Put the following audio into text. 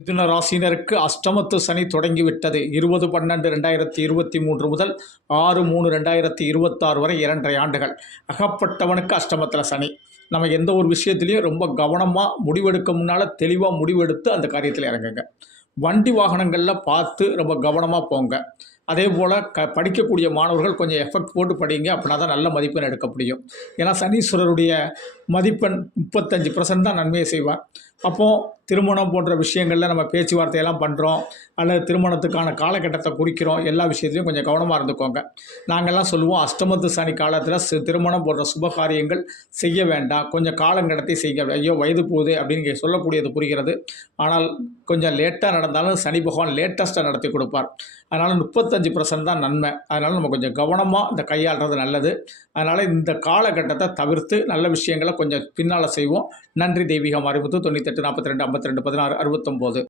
மிதுன ராசினருக்கு அஷ்டமத்து சனி தொடங்கிவிட்டது. இருபது பன்னெண்டு ரெண்டாயிரத்தி இருபத்தி மூன்று முதல் ஆறு மூணு ரெண்டாயிரத்தி இருபத்தாறு வரை இரண்டரை ஆண்டுகள். அகப்பட்டவனுக்கு அஷ்டமத்தில் சனி. நம்ம எந்த ஒரு விஷயத்துலையும் ரொம்ப கவனமாக முடிவெடுக்க முன்னால் தெளிவாக முடிவெடுத்து அந்த காரியத்தில் இறங்குங்க. வண்டி வாகனங்களில் பார்த்து ரொம்ப கவனமாக போங்க. அதே போல் க படிக்கக்கூடிய மாணவர்கள் கொஞ்சம் எஃபெக்ட் போட்டு படிங்க அப்படின்னா தான் நல்ல மதிப்பெண் எடுக்க முடியும். ஏன்னா சனீஸ்வரருடைய மதிப்பெண் முப்பத்தஞ்சு பர்சன்ட் தான் நன்மையை செய்வார். அப்போது திருமணம் போன்ற விஷயங்களில் நம்ம பேச்சுவார்த்தையெல்லாம் பண்ணுறோம் அல்லது திருமணத்துக்கான காலகட்டத்தை குறிக்கிறோம் எல்லா விஷயத்துலையும் கொஞ்சம் கவனமாக இருந்துக்கோங்க. நாங்கள்லாம் சொல்லுவோம் அஷ்டமத்து சனி காலத்தில் சி திருமணம் போன்ற சுப காரியங்கள் செய்ய வேண்டாம் கொஞ்சம் காலங்கடத்தை செய்ய ஐயோ வயது போகுது அப்படின்னு சொல்லக்கூடியது புரிகிறது. ஆனால் கொஞ்சம் லேட்டாக நடந்தாலும் சனி பகவான் லேட்டஸ்ட்டாக நடத்தி கொடுப்பார். அதனால் முப்பத்தஞ்சு பர்சன்ட் தான் நன்மை. அதனால் நம்ம கொஞ்சம் கவனமாக இந்த கையாளுறது நல்லது. அதனால் இந்த காலகட்டத்தை தவிர்த்து நல்ல விஷயங்களை கொஞ்சம் பின்னால் செய்வோம். நன்றி தெய்வீகம் அறிவுத்து தொண்ணூத்தெட்டு நாற்பத்தி ரெண்டு ஐம்பத்தி ரெண்டு பதினாறு அறுபத்தொம்போது.